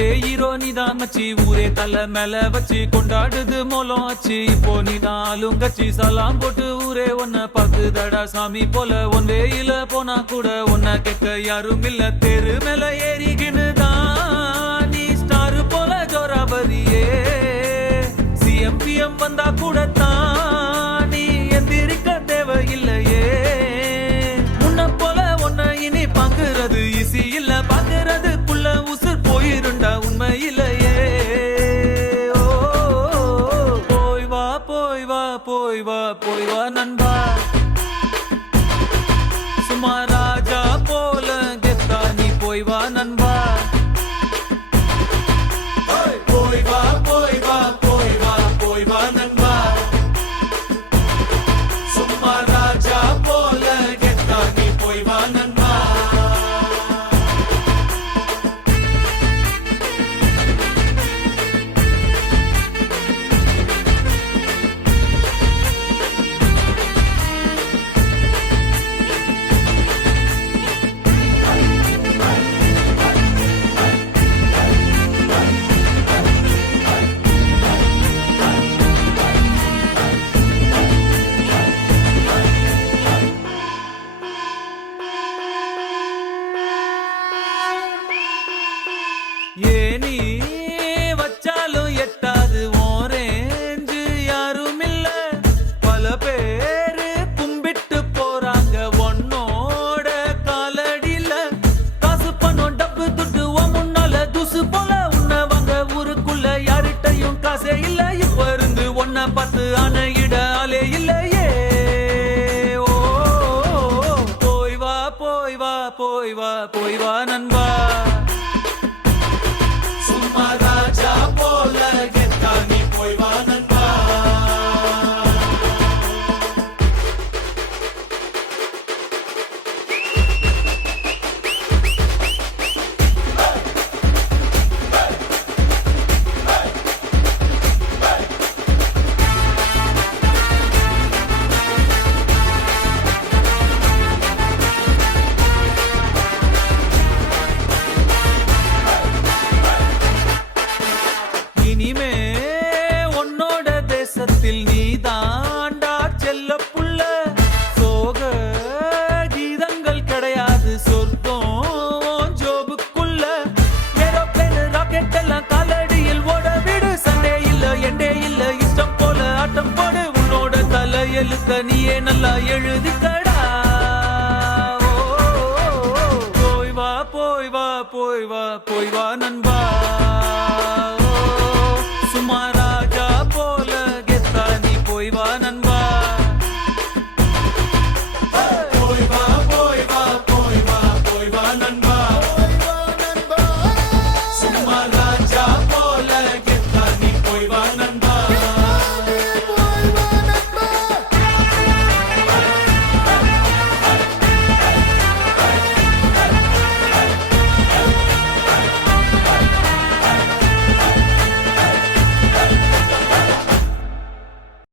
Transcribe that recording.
One day hero நீதான் மச்சி, ஊரே தலை மேல வச்சு கொண்டாடுது மோலம் ஆச்சு. இப்போ நீதான் ஆளுங்கச்சி, சலாம் போட்டு ஊரே ஒன்ன பாக்குதடா சாமி போல. ஒன் வேயில போனா கூட ஒன்ன கேட்க யாரும் இல்ல. தெரு மேல ஏறிக்கினுதான் நீ ஸ்டாரு போல ஜோராபரியே. சிஎம்பிஎம் வந்தா கூட தான் நீ எந்திரிக்க தேவையில்லையே. முன்ன போல ஒன்ன இனி பாக்குறது ஈஸி இல்ல, பாக்குறதுக்குள்ள உசுர் போயிருண்டா உண்மையிலையே. போய் வா போய் வா போய் வா போய் வா நண்பா, சும்மா ராஜா போல கெத்தா நீ போய் வா நண்பா. போய் வா போய் வா போய் வா போய் வா நண்பா, சும்மா ராஜா போல கெத்தா நீ போய் வா நண்பா. ஏனி வச்சாலும் எட்டாது ஓரேஞ்சு யாரும் இல்ல. பல பேரு கும்பிட்டு போறாங்க ஒன்னோட காலடியில. காசு பணம் டப்பு துட்டு முன்னால துசு போல உன்னவங்க ஊருக்குள்ள யார்கிட்டையும் காசே இல்ல. இப்ப இருந்து ஒன்ன பார்த்து அணையிட ஆளே இல்லையே. ஓ போய் வா போய் வா போய் வா போய் வா நண்பா, சும்மா ராஜா போல கெத்தா நீ போய் வா நண்பா. இனிமே உன்னோட தேசத்தில் நீ தாண்டா செல்ல புள்ள. சோக கீதங்கள் கிடையாது சொர்க்கம் ஜோபுக்குள்ள. ஏரோப்ளேன் ராக்கெட் எல்லாம் காலடியில் ஓட விடு. சண்டே இல்ல எண்டே இல்ல, இஷ்டம் போல ஆட்டம் போடு. உன்னோட தலை எழுத்த நீயே நல்லா எழுதிக்கடா. போய் வா போய் வா போய் வா போய் வா நண்பா, சும்மா ராஜா போல கெத்தா நீ போய் வா நண்பா.